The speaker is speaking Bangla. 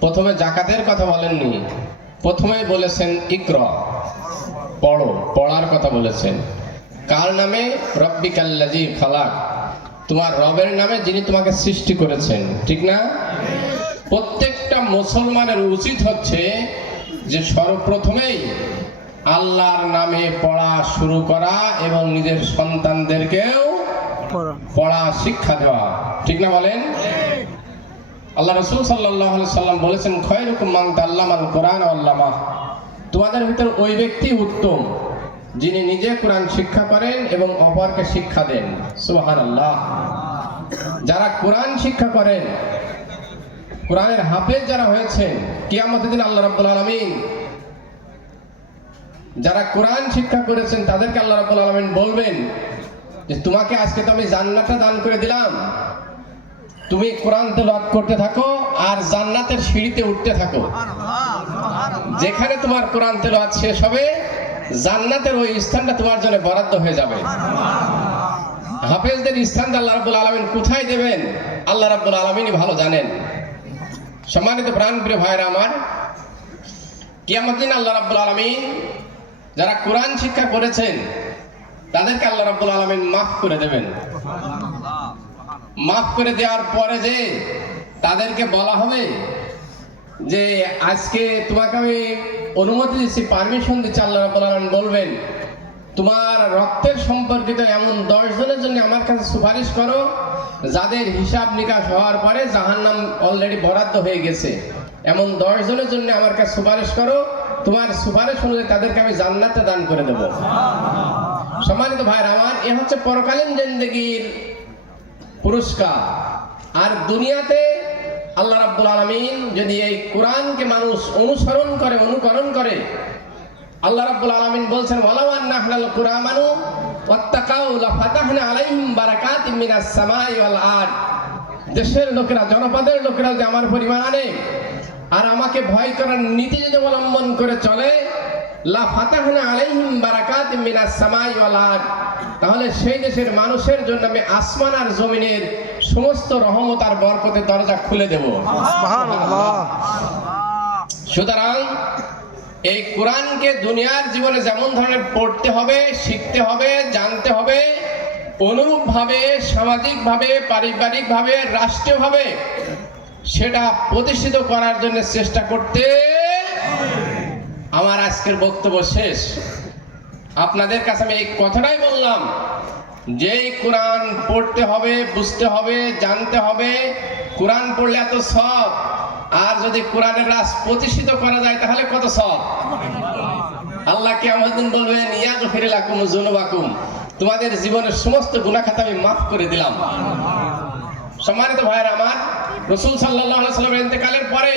প্রথমে জাকাতের কথা বলেননি। প্রথমে বলেছেন ইক্র। পড়ো পড়ার কথা বলেছেন। কার নামে? রব্বি কাল্লাজি খালাক। তোমার রবের নামে যিনি তোমাকে সৃষ্টি করেছেন ঠিক না? প্রত্যেকটা মুসলমানের উচিত হচ্ছে যে সর্বপ্রথমেই আল্লাহর নামে পড়া শুরু করা এবং নিজের সন্তানদেরকেও পড়া শিক্ষা দেওয়া ঠিক না বলেন? আল্লাহ রসুল সাল্লাহ সাল্লাম বলেছেন, খয়রুকুম মান তাল্লামাল কোরআন আল্লামা তোমাদের ভিতর ওই ব্যক্তি উত্তম, যিনি নিজে কোরআন শিক্ষা করেন এবং অপরকে শিক্ষা দেন। সুবাহান আল্লাহ যারা কোরআন শিক্ষা করেন, কোরআনের হাফেজ যারা হয়েছেন, কিয়ামতের দিন আল্লাহ রাব্বুল আলামিন যারা কোরআন শিক্ষা করেছেন, তাদেরকে আল্লাহ রাব্বুল আলামিন বলবেন যে, তোমাকে আজকে তো আমি জান্নাতটা দান করে দিলাম। তুমি কোরআন তেলাওয়াত করতে থাকো আর জান্নাতের সিঁড়িতে উঠতে থাকো। যেখানে তোমার কোরআন তেলাওয়াত শেষ হবে, জান্নাতের ওই স্থানটা তোমার জন্য বরাদ্দ হয়ে যাবে। হাফেজদের স্থানটা আল্লাহ রাব্বুল আলামিন কোথায় দেবেন, আল্লাহ রাব্বুল আলামিনই ভালো জানেন। সম্মানিত প্রাণপ্রিয় ভাইরা আমার, কিয়ামত দিন আল্লাহ রাব্বুল আলামিন যারা কোরআন শিক্ষা করেছেন, তাদেরকে আল্লাহ রাব্বুল আলামিন মাফ করে দেবেন। মাফ করে দেওয়ার পরে যে তাদেরকে বলা হবে যে আজকে তোমাকে আমি অনুমতি দিচ্ছি পারমিশন দিচ্ছি, আল্লাহ বলবেন, তোমার রক্তের সম্পর্কিত এমন দশ জনের জন্য আমার কাছে সুপারিশ করো, যাদের হিসাব নিকাশ হওয়ার পরে জাহান্নাম অলরেডি বরাদ্দ হয়ে গেছে। এমন দশ জনের জন্য আমার কাছে সুপারিশ করো, তোমার সুপারিশ অনুযায়ী তাদেরকে আমি জান্নাতে দান করে দেবো। সম্মানিত ভাইরা আমার, এ হচ্ছে পরকালীন জিন্দগির পুরস্কার। আর দুনিয়াতে আল্লাহ রাব্বুল আলামিন যদি এই কোরআনকে মানুষ অনুসরণ করে, অনুকরণ করে, আল্লাহ রাব্বুল আলামিন বলছেন, ওয়ালাউ আন্না আহলাল কুরআমানু ওয়াত্তাকাউ লাফাতাহনা আলাইহিম বারাকাতিম মিনাস সামাই ওয়াল আরদ। দেশের লোকেরা, জনপদের লোকেরা যদি আমার পরিমাণ আর আমাকে ভয় করার নীতি যদি অবলম্বন করে চলে লা ফাতাহনা আলাইহিম বারাকাতিম মিনাস সামাই ওয়াল আরদ। তাহলে সেই দেশের মানুষের জন্য আমি আসমান আর জমিনের সমস্ত রহমত আর বরকতের দরজা খুলে দেব। সুতরাং এই কোরআনকে দুনিয়ার জীবনে যেমন ধরনের পড়তে হবে শিখতে হবে জানতে হবে অনুরূপভাবে সামাজিকভাবে পারিবারিকভাবে রাষ্ট্রীয়ভাবে সেটা প্রতিষ্ঠিত করার জন্য চেষ্টা করতে আমার আজকের বক্তব্য শেষ। আপনাদের কাছে আমি এই কথাটাই বললাম যে, কোরআন পড়তে হবে, বুঝতে হবে, জানতে হবে। কোরআন পড়লে এত সব। আর যদি কোরআনের রাস প্রতিষ্ঠিত করা যায়, তাহলে কত সব? আল্লাহ কেমন দিন বলবেন ইয়াদ ফিরিলাকুম জুনুবাকুম তোমাদের জীবনের সমস্ত গুণাখাতা আমি মাফ করে দিলাম। সম্মানিত ভাইয়ের আমার, রসুল সাল্লাহ সাল্লামের ইন্তেকালের পরে